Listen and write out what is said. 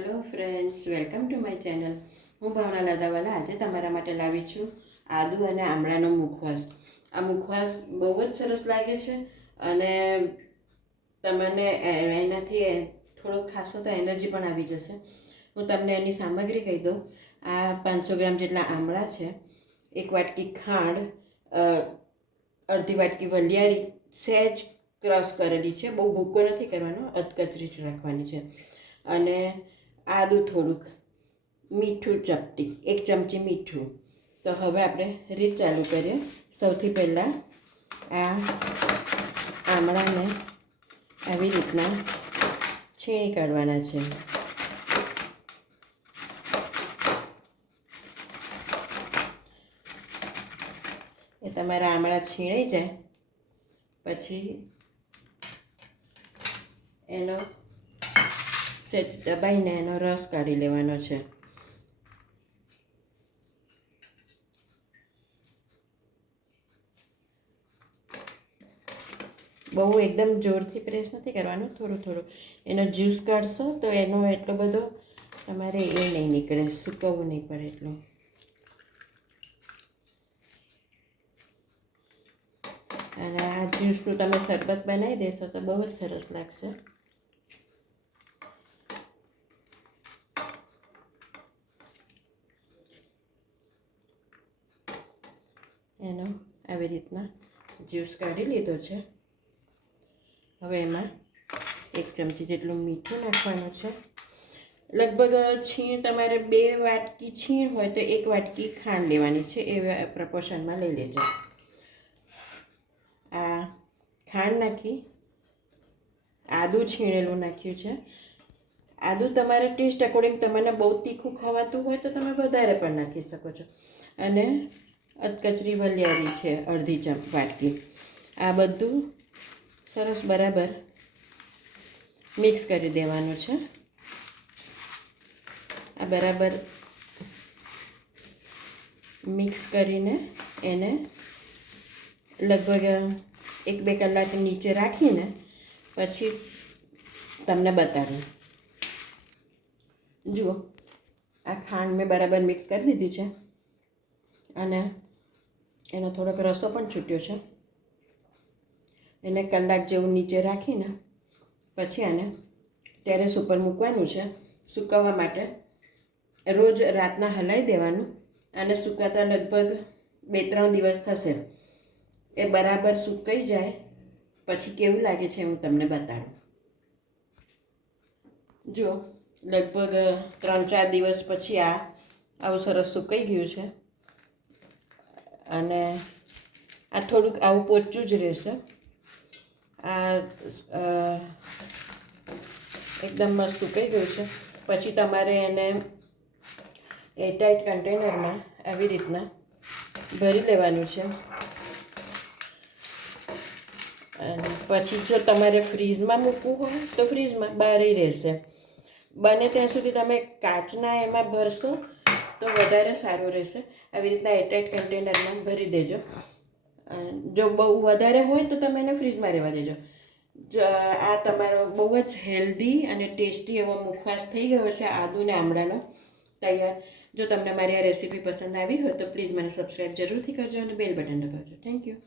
Hello friends, welcome to my channel. હું ભાવના લાદાવાલા આજે તમારા માટે લાવી છું આદુ અને આમળાનો મુખવાસ. આ મુખવાસ બહુ જ સરસ લાગે છે અને તમને એનાથી થોડોક ખાસો તો એનર્જી પણ આવી જશે. હું તમને એની સામગ્રી કહી દઉં. આ 500 ગ્રામ જેટલા આમળા છે, 1 વાટકી ખાંડ, અડધી વાટકી વલિયારી સહેજ ક્રશ કરેલી છે, બહુ ભૂકો નથી કરવાનો, અધકચરી જ રાખવાની છે, અને આદું થોડુંક, મીઠું ચપટી, 1 ચમચી મીઠું. તો હવે આપણે રીત ચાલુ કરીએ. સૌથી પહેલાં આ આમળાને આવી રીતના છીણી કાઢવાના છે. એ તમારા આમળા છીણાઈ જાય પછી એનો સેજ દબાઈને એનો રસ કાઢી લેવાનો છે. બહુ એકદમ જોરથી પ્રેસ નથી કરવાનું, થોડું થોડું એનો જ્યુસ કાઢશો તો એનો એટલો બધો તમારે એ નહીં નીકળે, સૂકવવું નહીં પડે એટલું. અને આ જ્યુસનું તમે શરબત બનાવી દેશો તો બહુ જ સરસ લાગશે. એનો આવી રીતના જ્યુસ કાઢી લીધો છે. હવે એમાં 1 ચમચી જેટલું મીઠું નાખવાનું છે. લગભગ છીણ તમારે 2 વાટકી છીણ હોય તો 1 વાટકી ખાંડ લેવાની છે, એ પ્રપોર્શનમાં લઈ લેજો. આ ખાંડ નાખી, આદું છીણેલું નાખ્યું છે. આદું તમારે ટેસ્ટ અકોર્ડિંગ, તમને બહુ તીખું ખવાતું હોય તો તમે વધારે પણ નાખી શકો છો. અને અધકચરી વલિયારી છે અડધી વાટકી. આ બધું સરસ બરાબર મિક્સ કરી દેવાનું છે. આ બરાબર મિક્સ કરીને એને લગભગ 1-2 કલાક નીચે રાખીને પછી તમને બતાડું. જુઓ, આ ખાંડ મેં બરાબર મિક્સ કરી દીધી છે અને એનો થોડોક રસો પણ છૂટ્યો છે. એને કલાક જેવું નીચે રાખીને પછી આને ટેરેસ ઉપર મૂકવાનું છે સૂકવવા માટે. રોજ રાતના હલાવી દેવાનું અને સૂકાતા લગભગ 2-3 દિવસ થશે. એ બરાબર સૂકાઈ જાય પછી કેવું લાગે છે હું તમને બતાડું. જુઓ, લગભગ 3-4 દિવસ પછી આવું સરસ સુકાઈ ગયું છે. અને આ થોડુંક આવું પોચું જ રહેશે. આ એકદમ મસ્ત સુકાઈ ગયું છે. પછી તમારે એને એરટાઇટ કન્ટેનરમાં આવી રીતના ભરી લેવાનું છે. અને પછી જો તમારે ફ્રીઝમાં મૂકવું હોય તો ફ્રીઝમાં બહાર રહેશે. બને ત્યાં સુધી તમે કાચના એમાં ભરશો તો વધારે સારું રહેશે. આવી રીતના એરટાઇટ કન્ટેનરમાં ભરી દેજો. જો બહુ વધારે હોય તો તમે એને ફ્રીઝમાં રહેવા દેજો. આ તમારો બહુ જ હેલ્ધી અને ટેસ્ટી એવો મુખવાસ થઈ ગયો છે આદુ ને આમળાનો તૈયાર. જો તમને મારી આ રેસીપી પસંદ આવી હોય તો પ્લીઝ મને સબસ્ક્રાઈબ જરૂરથી કરજો અને બેલ બટન દબાવજો. Thank you.